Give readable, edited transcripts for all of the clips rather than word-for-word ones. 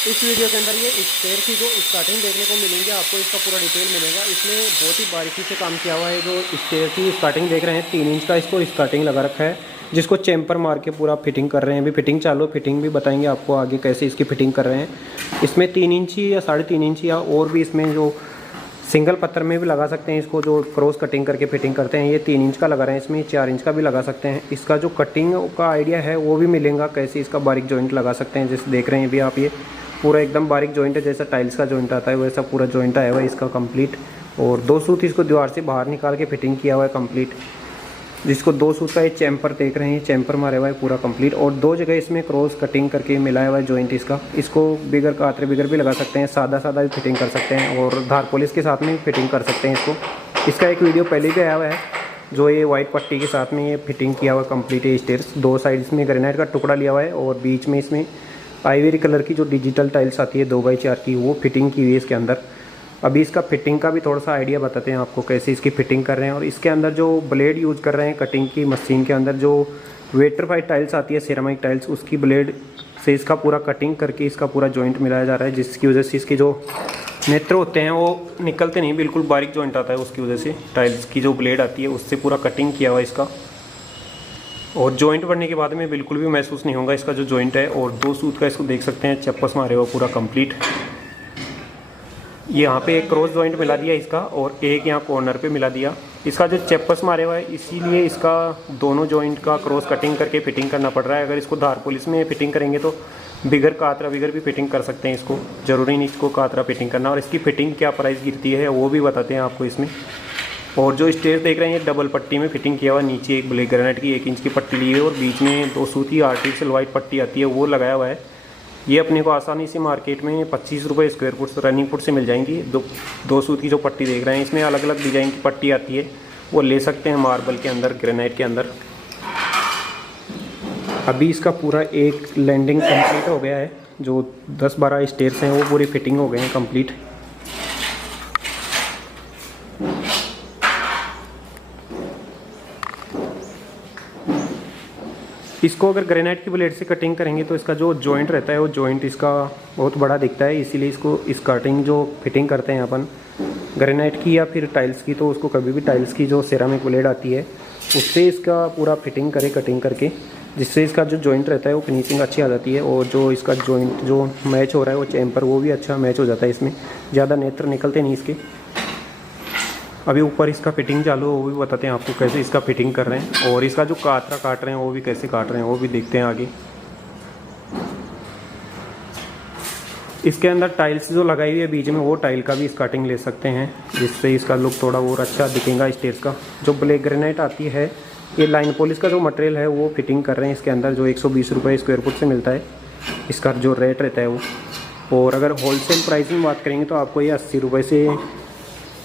इस वीडियो के अंदर ये स्टेयर की जो स्टार्टिंग देखने को मिलेंगे आपको, इसका पूरा डिटेल मिलेगा। इसमें बहुत ही बारीकी से काम किया हुआ है। जो स्टेयर की स्टार्टिंग देख रहे हैं 3 इंच का इसको स्टार्टिंग लगा रखा है, जिसको चैम्पर मार के पूरा फिटिंग कर रहे हैं। अभी फिटिंग चालू, फिटिंग भी बताएंगे आपको आगे कैसे इसकी फिटिंग कर रहे हैं। इसमें 3 इंची या 3.5 इंची या और भी इसमें जो सिंगल पत्थर में भी लगा सकते हैं इसको, जो क्रॉस कटिंग करके फिटिंग करते हैं। ये 3 इंच का लगा रहे हैं, इसमें 4 इंच का भी लगा सकते हैं। इसका जो कटिंग का आइडिया है वो भी मिलेगा, कैसे इसका बारीक जॉइंट लगा सकते हैं। जैसे देख रहे हैं अभी आप, ये पूरा एकदम बारीक जॉइंट है, जैसा टाइल्स का जॉइंट आता है वैसा पूरा जॉइंट आया हुआ है इसका कंप्लीट। और 2 सूत इसको दीवार से बाहर निकाल के फिटिंग किया हुआ है कंप्लीट, जिसको 2 सूत का ये चैम्पर देख रहे हैं, चैम्पर मारे हुआ है पूरा कंप्लीट। और 2 जगह इसमें क्रॉस कटिंग करके मिलाया हुआ है जॉइंट इसका। इसको बिगर कातरे बिगर भी लगा सकते हैं, सादा भी फिटिंग कर सकते हैं, और धार पॉलिश के साथ में फिटिंग कर सकते हैं इसको। इसका एक वीडियो पहले भी आया हुआ है, जो ये वाइट पट्टी के साथ में ये फिटिंग किया हुआ है कंप्लीट। ये स्टेयर्स 2 साइड इसमें ग्रेनाइट का टुकड़ा लिया हुआ है, और बीच में इसमें आइवरी कलर की जो डिजिटल टाइल्स आती है 2x4 की, वो फिटिंग की हुई है इसके अंदर। अभी इसका फिटिंग का भी थोड़ा सा आइडिया बताते हैं आपको, कैसे इसकी फिटिंग कर रहे हैं। और इसके अंदर जो ब्लेड यूज़ कर रहे हैं कटिंग की मशीन के अंदर, जो वेट्रीफाइड टाइल्स आती है सेरामिक टाइल्स, उसकी ब्लेड से इसका पूरा कटिंग करके इसका पूरा जॉइंट मिलाया जा रहा है, जिसकी वजह से इसके जो नेत्र होते हैं वो निकलते नहीं, बिल्कुल बारीक जॉइंट आता है। उसकी वजह से टाइल्स की जो ब्लेड आती है उससे पूरा कटिंग किया हुआ है इसका। और जॉइंट बढ़ने के बाद में बिल्कुल भी महसूस नहीं होगा इसका जो जॉइंट है। और 2 सूत का इसको देख सकते हैं, चप्पस मारे हुआ पूरा कंप्लीट। यहाँ पे एक क्रॉस जॉइंट मिला दिया इसका, और एक यहाँ कॉर्नर पे मिला दिया। इसका जो चप्पस मारे हुआ है इसीलिए इसका दोनों जॉइंट का क्रॉस कटिंग करके फिटिंग करना पड़ रहा है। अगर इसको धार पॉलिश में फिटिंग करेंगे तो बिगर कातरा बिगर भी फिटिंग कर सकते हैं इसको, ज़रूरी नहीं इसको कातरा फिटिंग करना। और इसकी फिटिंग क्या प्राइस गिरती है वो भी बताते हैं आपको इसमें। और जो स्टेयर देख रहे हैं ये डबल पट्टी में फिटिंग किया हुआ, नीचे एक ब्लैक ग्रेनाइट की 1 इंच की पट्टी ली है, और बीच में 2 सूती आर्टिफिशियल वाइट पट्टी आती है वो लगाया हुआ है। ये अपने को आसानी से मार्केट में 25 रुपये स्क्वायर फुट रनिंग फुट से मिल जाएंगी। 2 सूत की जो पट्टी देख रहे हैं इसमें अलग अलग डिज़ाइन की पट्टी आती है, वो ले सकते हैं मार्बल के अंदर, ग्रेनाइट के अंदर। अभी इसका पूरा एक लैंडिंग कंप्लीट हो गया है, जो 10-12 स्टेयर्स हैं वो पूरी फिटिंग हो गए हैं कंप्लीट। इसको अगर ग्रेनाइट की ब्लेड से कटिंग करेंगे तो इसका जो जॉइंट रहता है वो जॉइंट इसका बहुत बड़ा दिखता है, इसीलिए इसको इस कटिंग जो फिटिंग करते हैं अपन ग्रेनाइट की या फिर टाइल्स की, तो उसको कभी भी टाइल्स की जो सेरामिक ब्लेड आती है उससे इसका पूरा फिटिंग करे कटिंग करके, जिससे इसका जो जॉइंट रहता है वो फिनिशिंग अच्छी आ जाती है। और जो इसका जॉइंट जो मैच हो रहा है वो चैम्पर, वो भी अच्छा मैच हो जाता है, इसमें ज़्यादा नेत्र निकलते नहीं इसके। अभी ऊपर इसका फिटिंग चालू है, वो भी बताते हैं आपको कैसे इसका फिटिंग कर रहे हैं। और इसका जो कातरा काट रहे हैं वो भी कैसे काट रहे हैं वो भी देखते हैं आगे। इसके अंदर टाइल्स जो लगाई हुई है बीच में, वो टाइल का भी इस कटिंग ले सकते हैं, जिससे इसका लुक थोड़ा और अच्छा दिखेगा स्टेयर्स का। जो ब्लैक ग्रेनाइट आती है, ये लाइन पॉलिश का जो मटेरियल है वो फिटिंग कर रहे हैं इसके अंदर, जो 120 रुपये स्क्वायर फुट से मिलता है इसका जो रेट रहता है वो। और अगर होलसेल प्राइस में बात करेंगे तो आपको ये 80 रुपये से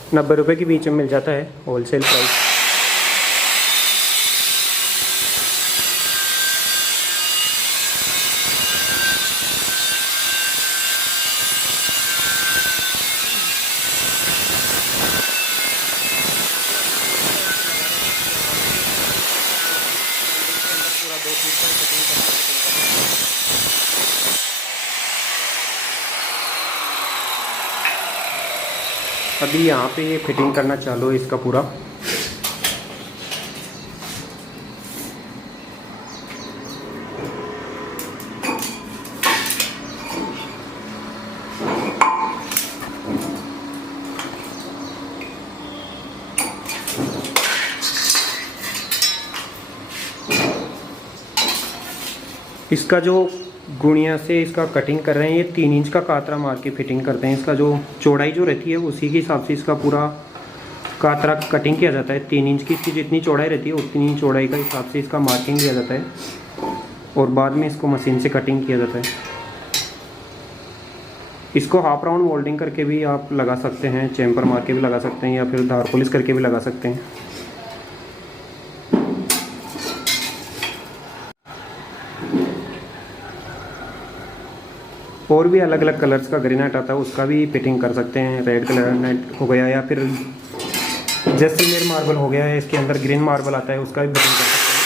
90 रुपये के बीच में मिल जाता है होलसेल प्राइस। अभी यहाँ पे ये फिटिंग करना चालू है इसका पूरा। इसका जो गुणिया से इसका कटिंग कर रहे हैं, ये 3 इंच का कातरा मार के फिटिंग करते हैं। इसका जो चौड़ाई जो रहती है उसी के हिसाब से इसका पूरा कातरा कटिंग किया जाता है। 3 इंच की इसकी जितनी चौड़ाई रहती है उतनी चौड़ाई का हिसाब से इसका मार्किंग किया जाता है, और बाद में इसको मशीन से कटिंग किया जाता है। इसको हाफ राउंड मोल्डिंग करके भी आप लगा सकते हैं, चैम्पर मार के भी लगा सकते हैं, या फिर धार पॉलिश करके भी लगा सकते हैं। और भी अलग अलग कलर्स का ग्रेनाइट आता है, उसका भी फिटिंग कर सकते हैं। रेड कलर ग्रेनाइट हो गया, या फिर जैसलमेर मार्बल हो गया है, इसके अंदर ग्रीन मार्बल आता है, उसका भी फिटिंग कर सकते हैं।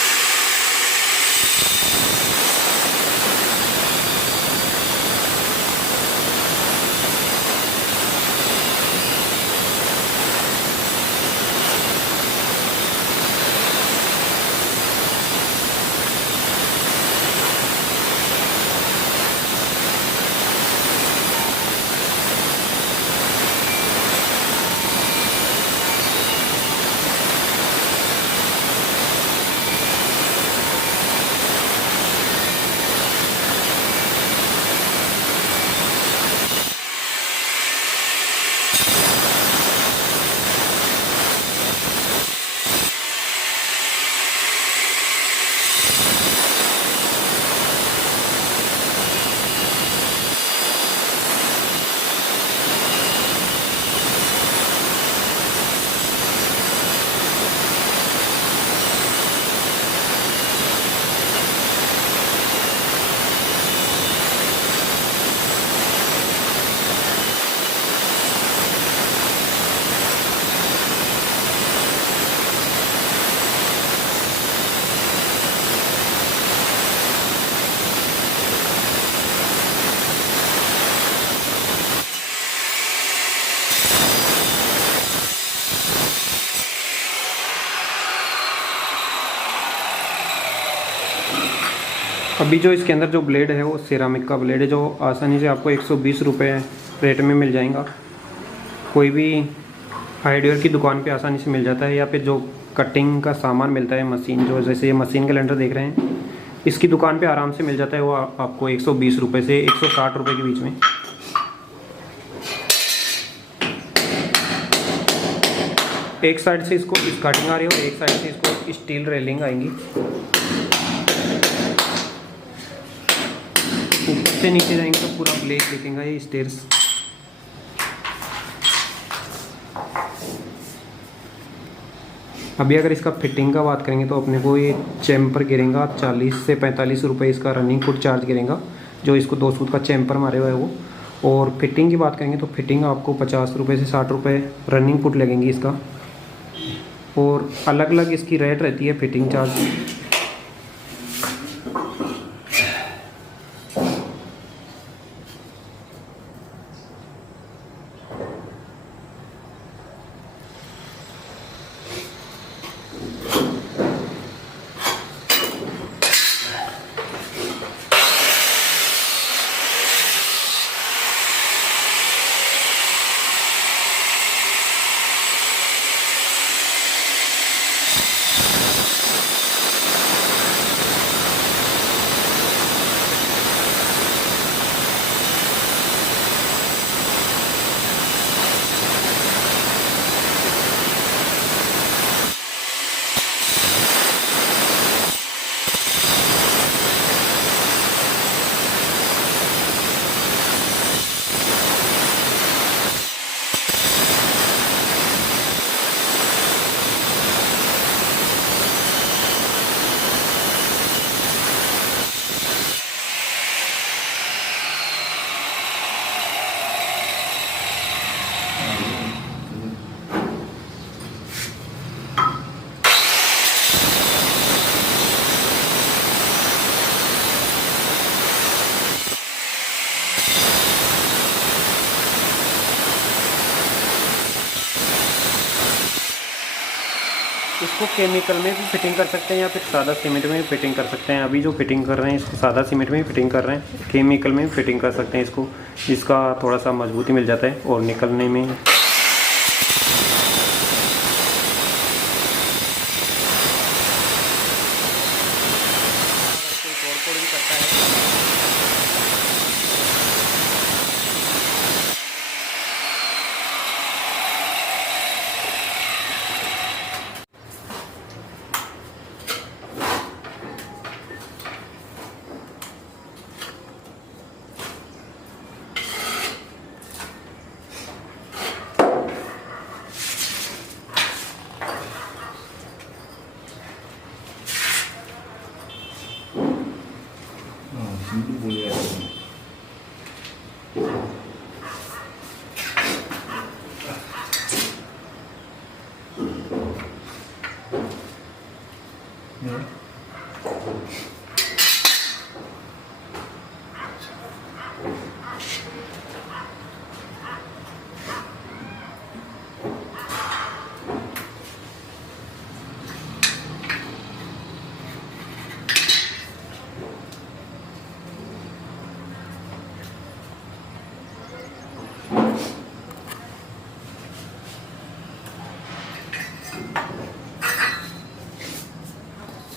अभी जो इसके अंदर जो ब्लेड है वो सिरामिक का ब्लेड है, जो आसानी से आपको 120 रुपये रेट में मिल जाएगा। कोई भी हार्डवेयर की दुकान पे आसानी से मिल जाता है, या फिर जो कटिंग का सामान मिलता है, मशीन, जो जैसे ये मशीन कैलेंडर देख रहे हैं, इसकी दुकान पे आराम से मिल जाता है। वो आपको 120 रुपये से 160 रुपये के बीच में। एक साइड से इसको स्कर्टिंग आ रही है और एक साइड से इसको स्टील रेलिंग आएंगी। ऊपर से नीचे जाएंगे तो पूरा ब्लेड दिखेगा ये स्टेयर्स। अभी अगर इसका फिटिंग का बात करेंगे तो अपने को ये चैम्पर गिरेगा 40 से 45 रुपये इसका रनिंग फुट चार्ज गिरेगा, जो इसको 2 सूत का चैम्पर मारे हुआ है वो। और फिटिंग की बात करेंगे तो फिटिंग आपको 50 रुपये से 60 रुपये रनिंग फुट लगेंगी इसका। और अलग अलग इसकी रेट रहती है फिटिंग चार्ज। इसको केमिकल में भी फिटिंग कर सकते हैं या फिर सादा सीमेंट में भी फिटिंग कर सकते हैं। अभी जो फिटिंग कर रहे हैं इसको सादा सीमेंट में भी फिटिंग कर रहे हैं, केमिकल में भी फिटिंग कर सकते हैं इसको, जिसका थोड़ा सा मजबूती मिल जाता है और निकलने में भी करता है।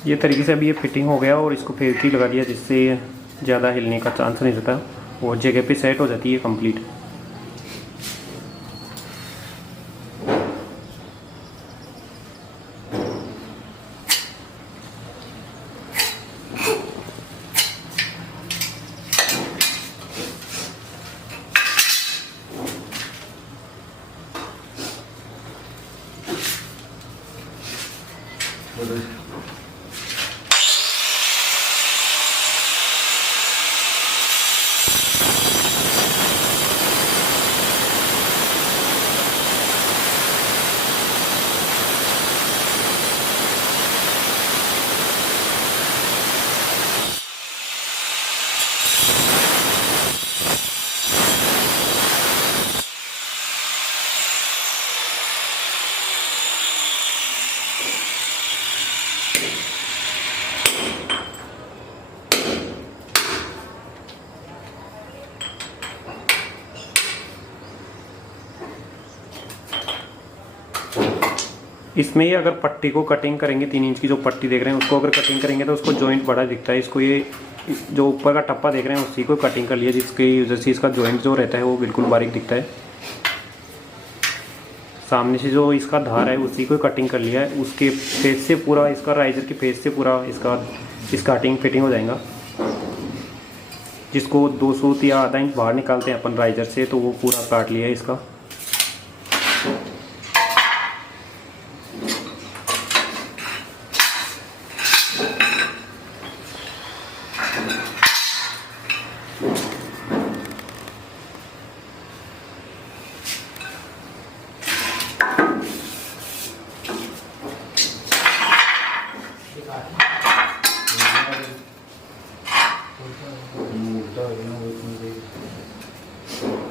ये तरीके से अभी ये फिटिंग हो गया और इसको फेविक्विक लगा दिया, जिससे ज़्यादा हिलने का चांस नहीं रहता और जगह पे सेट हो जाती है कंप्लीट। इसमें ये अगर पट्टी को कटिंग करेंगे, 3 इंच की जो पट्टी देख रहे हैं उसको अगर कटिंग करेंगे तो उसको जॉइंट बड़ा दिखता है। इसको ये जो ऊपर का टप्पा देख रहे हैं उसी को कटिंग कर लिया, जिसकी वजह से इसका जॉइंट जो रहता है वो बिल्कुल बारीक दिखता है। सामने से जो इसका धार है उसी को कटिंग कर लिया है। उसके फेस से पूरा इसका राइजर के फेस से पूरा इसका स्कार्टिंग फिटिंग हो जाएगा, जिसको 2 सूत या आधा इंच बाहर निकालते हैं अपन राइजर से, तो वो पूरा काट लिया है इसका।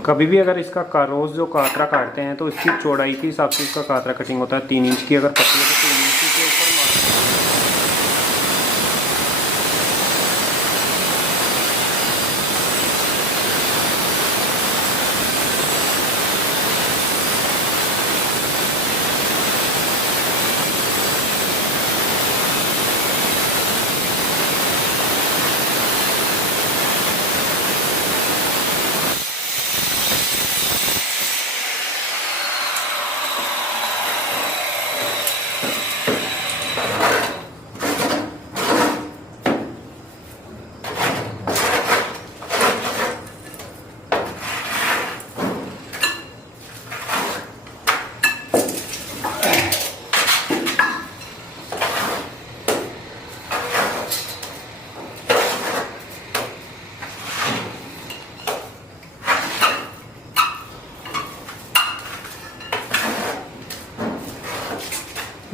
कभी भी अगर इसका रोज़ जो कातरा काटते हैं तो इसकी चौड़ाई के हिसाब से इसका कातरा कटिंग होता है। 3 इंच की अगर पट्टी है तो 3 इंच के ऊपर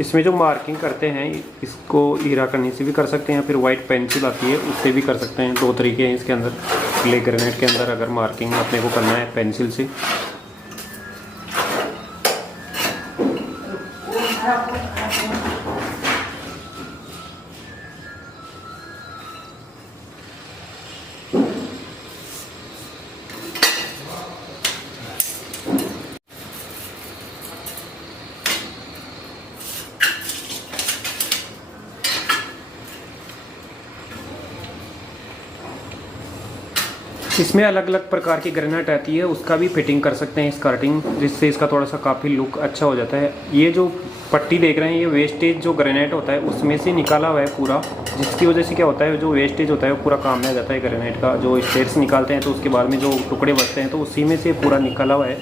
इसमें जो मार्किंग करते हैं इसको हीरा करनी से भी कर सकते हैं, फिर वाइट पेंसिल आती है उससे भी कर सकते हैं। 2 तरीके हैं इसके अंदर। क्ले ग्रेनाइट के अंदर अगर मार्किंग अपने को करना है पेंसिल से, इसमें अलग अलग प्रकार की ग्रेनाइट आती है, उसका भी फिटिंग कर सकते हैं स्कार्टिंग, जिससे इसका थोड़ा सा काफ़ी लुक अच्छा हो जाता है। ये जो पट्टी देख रहे हैं ये वेस्टेज जो ग्रेनाइट होता है उसमें से निकाला हुआ है पूरा, जिसकी वजह से क्या होता है जो वेस्टेज होता है वो पूरा काम में आ जाता है ग्रेनाइट का। जो स्टेयर्स निकालते हैं तो उसके बाद में जो टुकड़े बचते हैं तो उसी में से पूरा निकाला हुआ है।